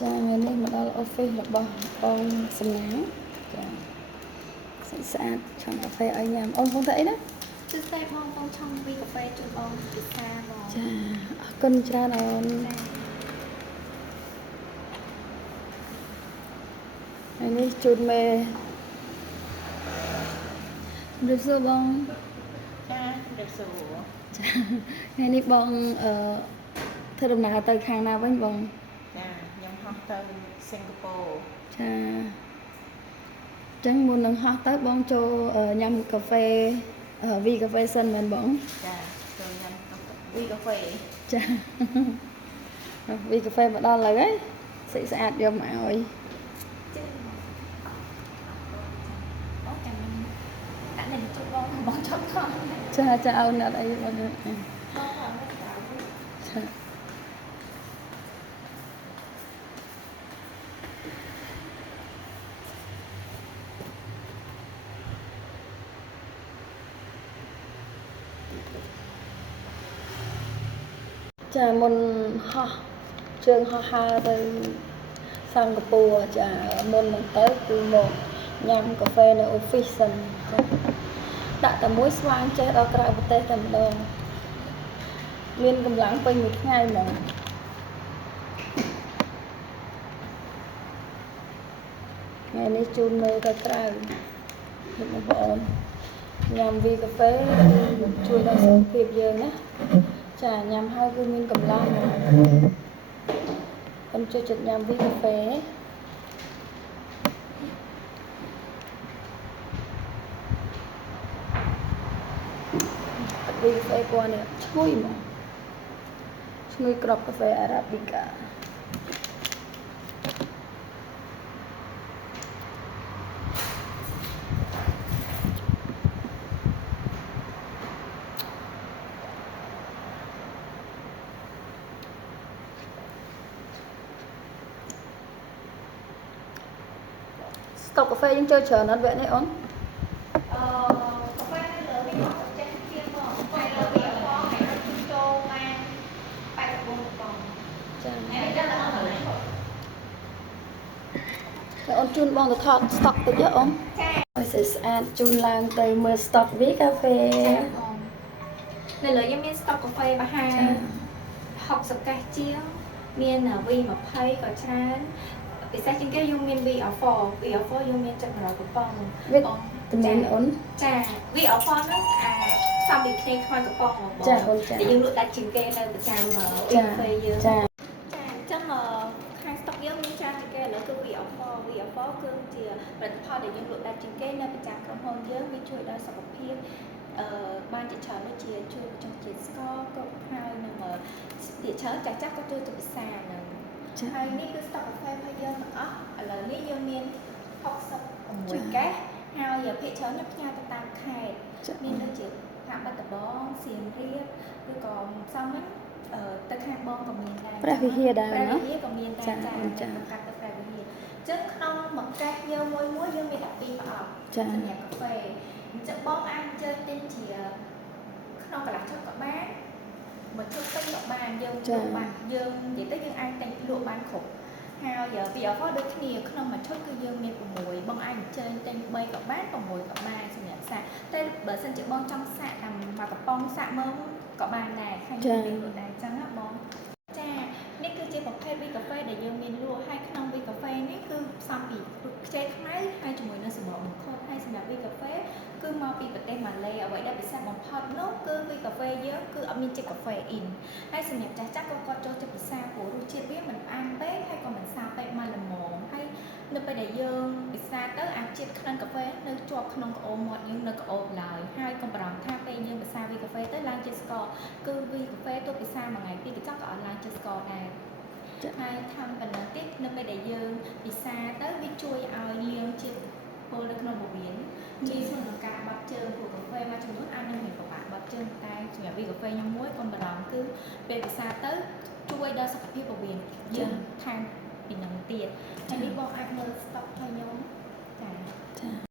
ចាថ្ងៃនេះមកដល់ office របស់បងសំណាងចាស្អាតឆុងកាហ្វេឲ្យញ៉ាំអូនបងធ្វើអីណាគឺតែបងឆុងវីកាហ្វេជូនបងពិសាបងចាអរគុណច្រើនអូនហើយនេះជូនមេរៀបសួរបងចារៀបសួរចាថ្ងៃនេះបងធ្វើដំណើរទៅខាងណាវិញបងចាខ្ញុំហោះទៅសិង្ហបុរីចាចឹងមុននឹងហោះទៅបងចូលញ៉ាំកាហ្វេវីកាហ្វេសិនមែនបងចាចូលញ៉ាំវីកាហ្វេចាវីកាហ្វេមកដល់ឥឡូវហើយស្អាតយកមកឲ្យដាក់នេះជួយបងចង់ខំចាអូនអត់អីបងចាចាមុនហោះជើងហោះហើរទៅសិង្ហបុរីចាមុននឹងទៅគឺមកញ៉ាំកាហ្វេនៅ office សិនចាដាក់តែមួយស្វាងចេះដល់ក្រៅប្រទេសតែម្ដងមានកម្លាំងពេញមួយថ្ងៃហ្មងថ្ងៃនេះជូនមើលទៅក្រៅបងប្អូនញ៉ាំវីកាហ្វេជួយដល់សុខភាពយើងណាចាញ៉ាំហើយគឺមានកម្លាំងខ្ញុំចូលចិត្តញ៉ាំវីកាហ្វេវីកាហ្វេពណ៌នេះឈ្ងុយមកឈ្ងុយក្របកាហ្វេអារ៉ាប៊ីកាស្តុកកាហ្វេយើងចូលច្រើនអត់វគ្គនេះអូនកាហ្វេនៅលើនេះមកចេះជាងបងកាហ្វេលើវាអផងហើយចូលបាន84បងចាហើយដល់ដល់ហើយតែអូនជូនបងទៅថតស្តុកតិចអូនចាឲ្យស្អាតជូនឡើងទៅមើលស្តុកវីកាហ្វេនៅលើយើងមានស្តុកកាហ្វេប្រហែល60កេសជាងមាន V20 ក៏ច្រើនពិសេសជាងគេយើងមាន VR4 យើងមាន700កំប៉ុងវាតំណែងអូនចា VR4 ហ្នឹងសំពីគ្នាខ្វល់កំប៉ុងបងចាអូនចាយើងលក់ដាច់ជាងគេនៅប្រចាំកាហ្វេយើងចាអញ្ចឹងខាងស្តុកយើងមានច្រើនជាងគេឥឡូវគឺ VR4 គឺជាផលិតផលដែលយើងលក់ដាច់ជាងគេនៅប្រចាំក្រុមហ៊ុនយើងវាជួយដល់សុខភាពបានជាច្រើនដូចជាជួយបញ្ចុះជាតិស្ករគ្រប់ហើយនឹងទីច្រើនចាស់ក៏ជួយទៅពិសានឹងហើយនេះគឺស្តុកកាហ្វេរបស់យើងទាំងអស់ឥឡូវនេះយើងមាន66កេសហើយភាគច្រើនខ្ញុំផ្ញើទៅតាមខេត្តមានដូចជាខាងបាត់ដំបងសៀមរាបឬក៏សំវិញទៅខាងបងក៏មានដែរព្រះវិហារដែរព្រះវិហារក៏មានដែរចាកាត់ទៅព្រះវិហារអញ្ចឹងក្នុងមួយកេសយើងមួយយើងមាន12ប្រអប់សម្រាប់កាហ្វេអញ្ចឹងបងអាចអញ្ជើញទិញជាក្នុងកន្លះឈុតក៏បានមួយឈុតពេញក៏បានយើងលក់បានយើងនិយាយទៅយើងអាចទិញលក់បានគ្រប់ហើយពីអផដូចគ្នាក្នុងមួយឈុតគឺយើងមាន6បងអាចអញ្ជើញទិញ3ក៏បាន6ក៏បានសម្រាប់សាក់តែបើសិនជាបងចង់សាក់តាមមួយកំប៉ុងសាក់មើលក៏បានដែរខាងយើងមានលក់ដែរអញ្ចឹងណាបងចានេះគឺជាប្រភេទវីកាហ្វេដែលយើងមានលក់ហើយក្នុងវីកាហ្វេនេះគឺផ្សំពីខ្ចីខ្មៅហើយជាមួយនឹងសម្បកបង្ខំហើយសម្រាប់វីកាហ្វេគឺមកពីប្រទេសម៉ាឡេអ្វីដែលពិសេសបំផុតនោះគឺវីកាហ្វេយើងគឺអត់មានជាតិកាហ្វេអ៊ីនហើយសម្រាប់ចាស់ក៏គាត់ចូលចិត្តពិសាព្រោះរសជាតិវាមិនផ្អែមពេកហើយក៏មិនសាពេកមកល្មមហើយនៅពេលដែលយើងពិសាទៅអាជាតិក្លិនកាហ្វេនៅជាប់ក្នុងក្អមមាត់យើងនៅក្អមឡើយហើយក៏បារម្ភថាពេលយើងពិសាវីកាហ្វេទៅឡើងជាតិស្ករគឺវីកាហ្វេទោះពិសាមួយថ្ងៃពីរកញ្ចក់ក៏អត់ឡើងជាតិស្ករដែរហើយថែមប៉ុណ្ណឹងទៀតនៅពេលដែលយើងពិសាទៅវាជួយឲ្យលាងជាតិពុលនៅក្នុងពោះវៀនងាយស្រួលក្នុងការបាត់ជើងព្រោះកាហ្វេមួយចំនួនអាចនឹងមានប្របាក់បាត់ជើងតែសម្រាប់វីកាហ្វេខ្ញុំមួយកុំបារម្ភគឺពេលពិសាទៅជួយដល់សុខភាពពោះវៀនយើងថែមពីនឹងទៀតហើយនេះបងអាចមើលស្តុកឲ្យខ្ញុំចា